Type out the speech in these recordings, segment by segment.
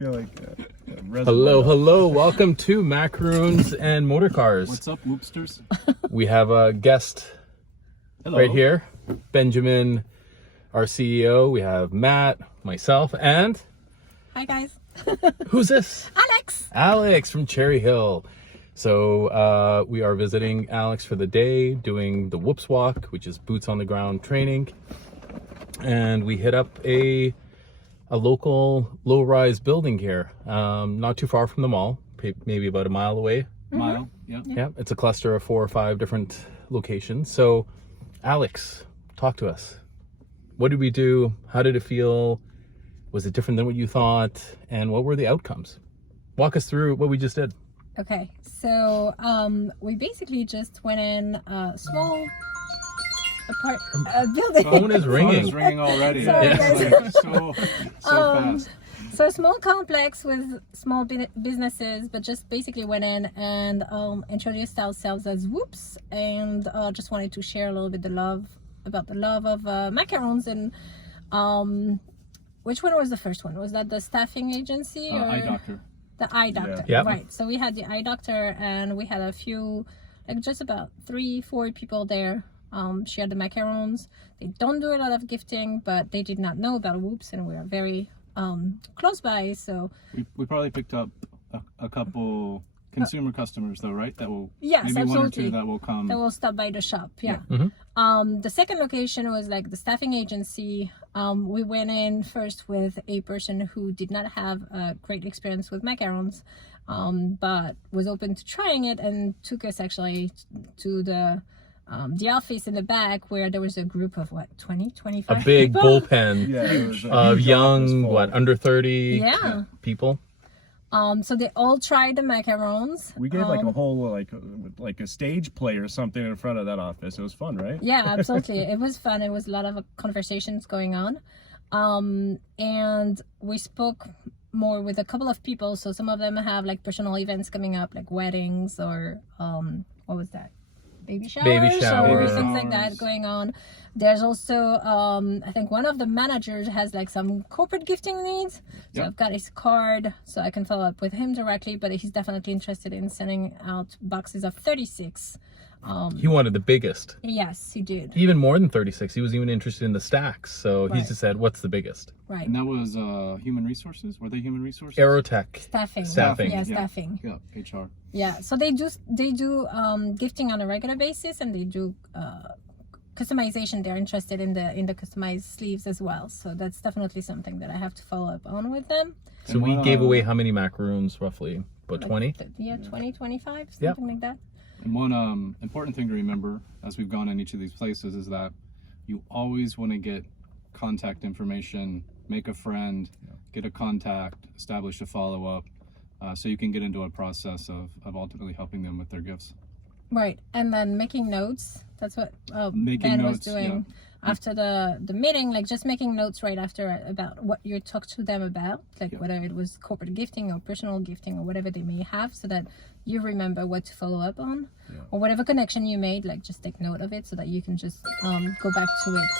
feel like hello. Welcome to Macarons and Motorcars. What's up, Whoopsters? We have a guest right here, Benjamin, our CEO. We have Matt, myself, and hi guys. Who's this? Alex from Cherry Hill. So we are visiting Alex for the day, doing the Woops Walk, which is boots on the ground training, and we hit up a local low-rise building here, not too far from the mall, maybe about a mile away. Yeah, it's a cluster of 4 or 5 different locations. So Alex, talk to us. What did we do? How did it feel? Was it different than what you thought? And what were the outcomes? Walk us through what we just did. Okay, so we basically just went in a small building. Phone is ringing. Phone is ringing already. Sorry, guys. so fast. So a small complex with small businesses, but just basically went in and introduced ourselves as Woops, and just wanted to share a little bit about the love of Macarons. And which one was the first one? Was that the staffing agency or Eye doctor? The eye doctor, yeah. Right. So we had the eye doctor, and we had a few, like just about 3-4 people there. Share the Macarons. They don't do a lot of gifting, but they did not know about Whoops, and we are very close by. So we probably picked up a couple consumer customers, though, right? That will yes, maybe absolutely. 1 or 2 that will come. That will stop by the shop. Yeah. Mm-hmm. The second location was like the staffing agency. We went in first with a person who did not have a great experience with Macarons, but was open to trying it, and took us actually to the office in the back, where there was a group of 20-25 A big people. bullpen of young, under 30 people. So they all tried the Macarons. We gave like a whole like a stage play or something in front of that office. It was fun, right? Yeah, absolutely. It was fun. It was a lot of conversations going on, and we spoke more with a couple of people. So some of them have like personal events coming up, like weddings or what was that? Baby showers, things like that going on. There's also I think one of the managers has like some corporate gifting needs, so I've got his card so I can follow up with him directly, but he's definitely interested in sending out boxes of 36. He wanted the biggest. Yes, he did. Even more than 36. He was even interested in the stacks, so he just said, what's the biggest? Right. And that was human resources? Were they human resources? Aerotech. Staffing. Yeah, Yeah. staffing. Yeah, HR. Yeah, so they do gifting on a regular basis, and they do customization. They're interested in the customized sleeves as well, so that's definitely something that I have to follow up on with them. So we gave away how many Macaroons roughly? About 20? Yeah, 20, 25, something like that. And one important thing to remember as we've gone in each of these places is that you always want to get contact information, make a friend, get a contact, establish a follow-up, so you can get into a process of ultimately helping them with their gifts. Right, and then making notes. That's what Making Ben was notes, doing after the meeting, like just making notes right after about what you talked to them about, like whether it was corporate gifting or personal gifting or whatever they may have, so that you remember what to follow up on, or whatever connection you made, like just take note of it so that you can just go back to it.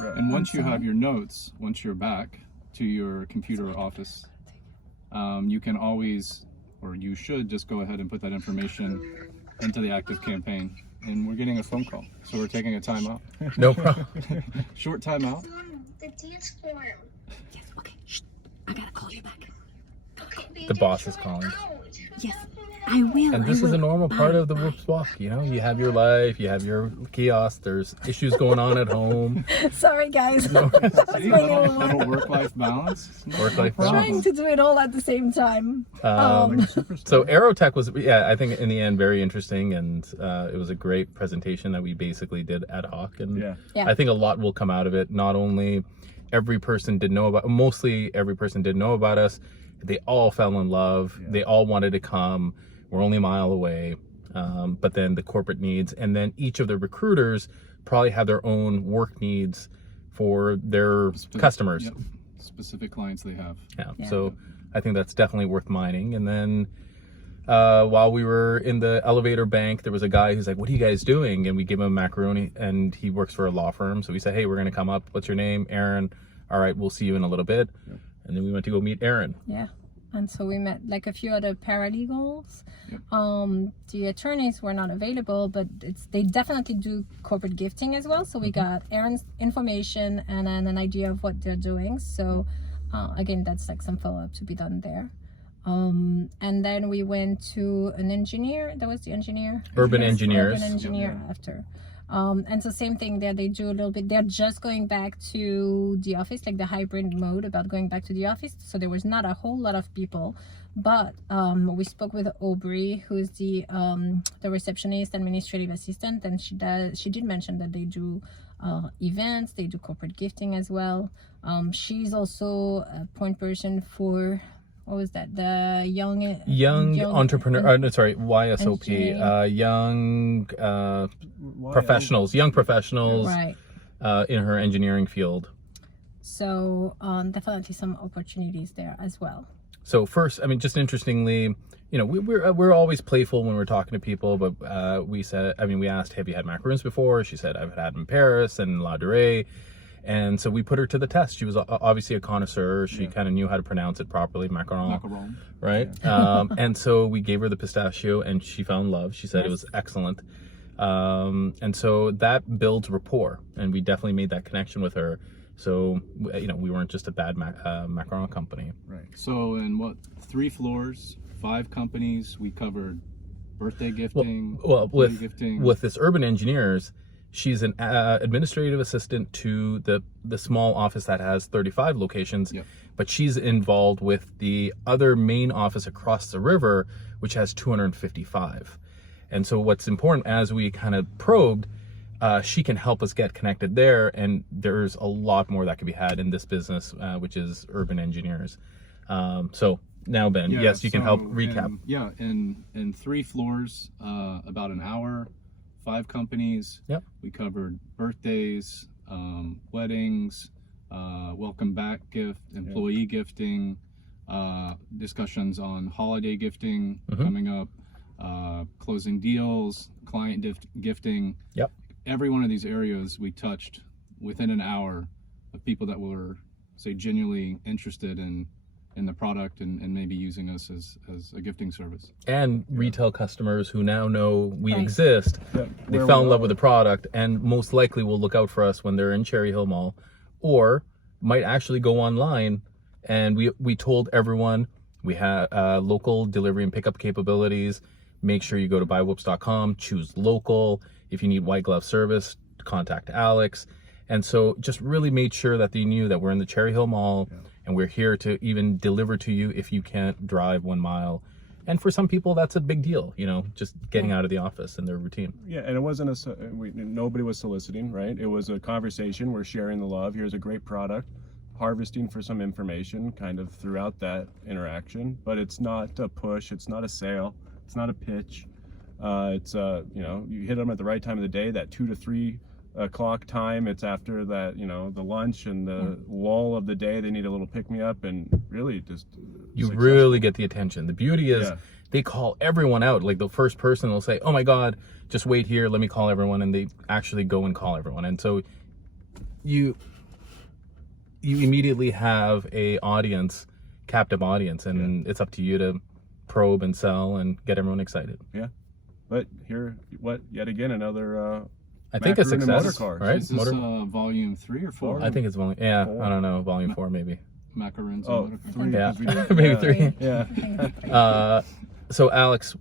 Right. And once you have your notes, once you're back to your computer office, you can always, or you should just go ahead and put that information into the active campaign. And we're getting a phone call, so we're taking a timeout. No problem. Short timeout. The dance form. Yes, okay. Shh. I gotta call you back. Okay, The boss is calling. Yes, I will. And this is a normal part of the Woops Walk. You know, you have your life, you have your chaos, there's issues going on at home. Sorry, guys. See, little work-life balance. Work-life Trying balance. to do it all at the same time. So Aerotech was, I think in the end very interesting, and it was a great presentation that we basically did ad hoc, and I think a lot will come out of it. Not only mostly every person did know about us. They all fell in love. They all wanted to come. We're only a mile away. But then the corporate needs, and then each of the recruiters probably have their own work needs for their customers. Specific clients they have. So I think that's definitely worth mining. And then while we were in the elevator bank, there was a guy who's like, what are you guys doing? And we give him a macaroni, and he works for a law firm. So we said, hey, we're going to come up. What's your name? Aaron. All right, we'll see you in a little bit. and then we went to go meet Aaron. Yeah. And so we met like a few other paralegals. Yep. The attorneys were not available, but they definitely do corporate gifting as well. So we got Aaron's information and then an idea of what they're doing. So again, that's like some follow-up to be done there. And then we went to an engineer. That was the engineer. Urban Yes, Engineers. Urban engineer after. And so same thing there, they do a little bit, they're just going back to the office, like the hybrid mode about going back to the office. So there was not a whole lot of people, but we spoke with Aubrey, who's the receptionist, administrative assistant, and she did mention that they do events, they do corporate gifting as well. She's also a point person for, what was that? The young entrepreneur. No, sorry, YSOP. Young professionals. Young professionals. Right. In her engineering field. So definitely some opportunities there as well. So first, I mean, just interestingly, you know, we're always playful when we're talking to people, but we asked, have you had macarons before? She said, I've had them in Paris and La Durée. And so we put her to the test. She was obviously a connoisseur. She kind of knew how to pronounce it properly, macaron, right? Yeah. And so we gave her the pistachio, and she found love. She said it was excellent. And so that builds rapport, and we definitely made that connection with her. So, you know, we weren't just a bad macaron company. Right. So in 3 floors, 5 companies, we covered birthday gifting, gifting. With this Urban Engineers, she's an administrative assistant to the small office that has 35 locations, but she's involved with the other main office across the river, which has 255. And so what's important, as we kind of probed, she can help us get connected there, and there's a lot more that can be had in this business, which is Urban Engineers. So now, Ben, yes, you can help recap. In 3 floors, about an hour, 5 companies. Yep. We covered birthdays, weddings, welcome back gift, employee gifting, discussions on holiday gifting coming up, closing deals, client gifting. Yep. Every one of these areas we touched within an hour of people that were, say, genuinely interested in the product and maybe using us as a gifting service. And retail customers who now know we exist, they fell in love with the product and most likely will look out for us when they're in Cherry Hill Mall, or might actually go online. And we told everyone we have local delivery and pickup capabilities. Make sure you go to buywhoops.com, choose local. If you need white glove service, contact Alex. And so just really made sure that they knew that we're in the Cherry Hill Mall, and we're here to even deliver to you if you can't drive 1 mile. And for some people, that's a big deal, you know, just getting out of the office and their routine. Yeah, and it wasn't nobody was soliciting, right? It was a conversation. We're sharing the love. Here's a great product, harvesting for some information kind of throughout that interaction. But it's not a push. It's not a sale. It's not a pitch. It's you know, you hit them at the right time of the day, that 2 to 3 o'clock time. It's after that, you know, the lunch and the lull of the day. They need a little pick me up, and really just you really get the attention. The beauty is they call everyone out. Like the first person will say, oh my God, just wait here, let me call everyone, and they actually go and call everyone. And so you immediately have a captive audience, and it's up to you to probe and sell and get everyone excited. Yeah. But here, yet again, another I think a success, Motorcars. right? Is this volume 3 or 4? I think it's volume. Yeah, 4. I don't know, volume 4 maybe. Macarons. Oh, and 3. Yeah, maybe 3. Yeah. So Alex,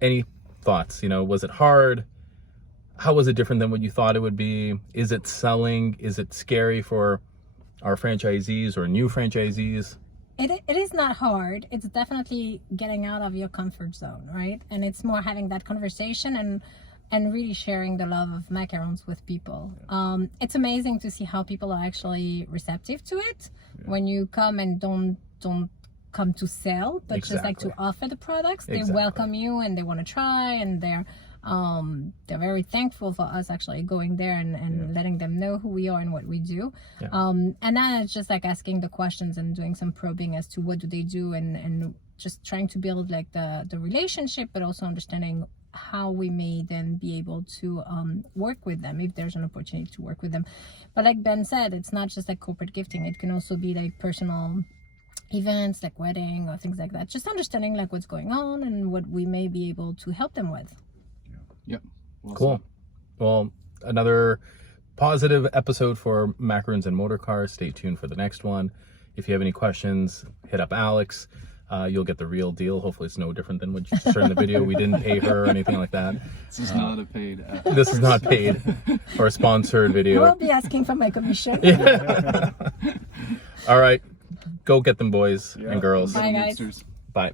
any thoughts? You know, was it hard? How was it different than what you thought it would be? Is it selling? Is it scary for our franchisees or new franchisees? It is not hard. It's definitely getting out of your comfort zone, right? And it's more having that conversation and really sharing the love of macarons with people. It's amazing to see how people are actually receptive to it when you come and don't come to sell, but just like to offer the products. They welcome you and they want to try, and they're very thankful for us actually going there and letting them know who we are and what we do. And then it's just like asking the questions and doing some probing as to what do they do, and just trying to build like the relationship, but also understanding how we may then be able to work with them if there's an opportunity to work with them. But like Ben said, it's not just like corporate gifting. It can also be like personal events like wedding or things like that. Just understanding like what's going on and what we may be able to help them with. Yep. Well Cool. Well, another positive episode for Macarons and Motorcars. Stay tuned for the next one. If you have any questions, hit up Alex. You'll get the real deal. Hopefully it's no different than what you just heard in the video. We didn't pay her or anything like that. This is not a paid This is not paid or a sponsored I video. will be asking for my commission. All right. Go get them, boys Yeah. and girls. Bye, guys. Woopsters. Bye.